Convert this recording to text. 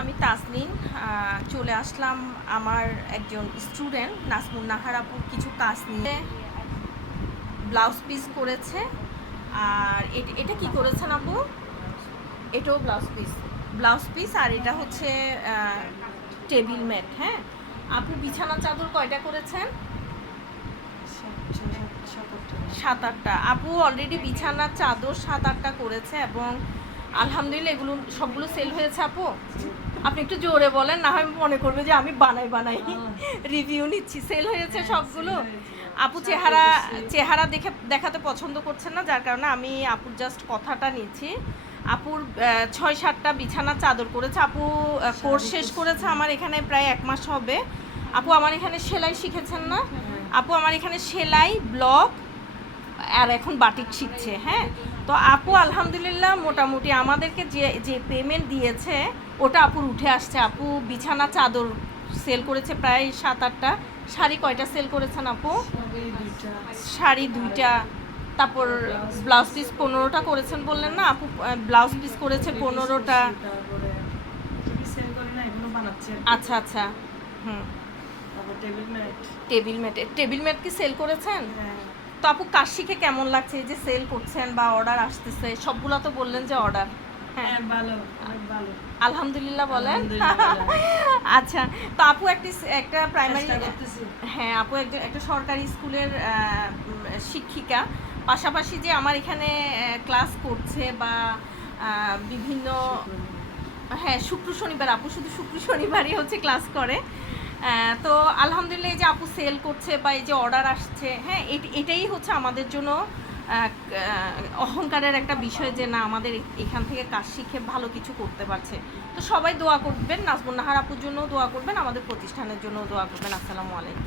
আমি তাসনিম। চলে আসলাম আমার একজন স্টুডেন্ট নাজমুন নাহার আপুর কিছু কাজ নিয়ে। ব্লাউজ পিস করেছে। আর এটা কি করেছেন আপু? এটাও ব্লাউজ পিস আর এটা হচ্ছে টেবিল ম্যাট। হ্যাঁ আপু, বিছানা চাদর কয়টা করেছেন? 7-8টা। আপু অলরেডি বিছানার চাদর 7-8টা করেছে এবং আলহামদুলিল্লাহ এগুলো সবগুলো সেল হয়েছে। আপু আপনি একটু জোরে বলেন, না হয় মনে করবে যে আমি বানাই রিভিউ নিচ্ছি। সেল হয়েছে সবগুলো? আপু চেহারা দেখাতে পছন্দ করছেন না, যার কারণে আমি আপুর জাস্ট কথাটা নিচ্ছি। আপুর 6-7টা বিছানার চাদর করেছে। আপু কোর্স শেষ করেছে আমার এখানে প্রায় 1 মাস হবে। আপু আমার এখানে সেলাই শিখেছেন না? আপু আমার এখানে সেলাই, ব্লক আর এখন বাটিক শিখছে। হ্যাঁ, তো আপু আলহামদুলিল্লাহ মোটামুটি আমাদেরকে যে পেমেন্ট দিয়েছে ওটা আপুর উঠে আসছে। আপু বিছানা চাদর সেল করেছে প্রায় 7-8টা। শাড়ি কয়টা সেল করেছেন আপু? শাড়ি 2টা। তারপর ব্লাউজ পিস 15টা করেছেন বললেন না আপু? ব্লাউজ পিস করেছে 15টা। আচ্ছা আচ্ছা। হুম, টেবিল ম্যাট কি সেল করেছেন? তো আপু কাজ শিখে কেমন লাগছে, এই যে সেল করছেন বা অর্ডার আসতেছে? সবগুলা তো বললেন যে অর্ডার। হ্যাঁ ভালো, অনেক ভালো আলহামদুলিল্লাহ বলেন। আচ্ছা, তো আপু একটা প্রাইমারি, হ্যাঁ আপু একটা সরকারি স্কুলের শিক্ষিকা, পাশাপাশি যে আমার এখানে ক্লাস করছে বা বিভিন্ন, হ্যাঁ শুক্র শনিবার, আপু শুধু শুক্র শনিবারই হচ্ছে ক্লাস করে। তো আলহামদুলিল্লাহ এই যে আপু সেল করছে বা এই যে অর্ডার আসছে, হ্যাঁ এটাই হচ্ছে আমাদের জন্য অহংকারের একটা বিষয় যে না, আমাদের এখান থেকে কাজ শিখে ভালো কিছু করতে পারছে। তো সবাই দোয়া করবেন, নাজমুন নাহার আপুর জন্যও দোয়া করবেন, আমাদের প্রতিষ্ঠানের জন্যও দোয়া করবেন। আসসালামু আলাইকুম।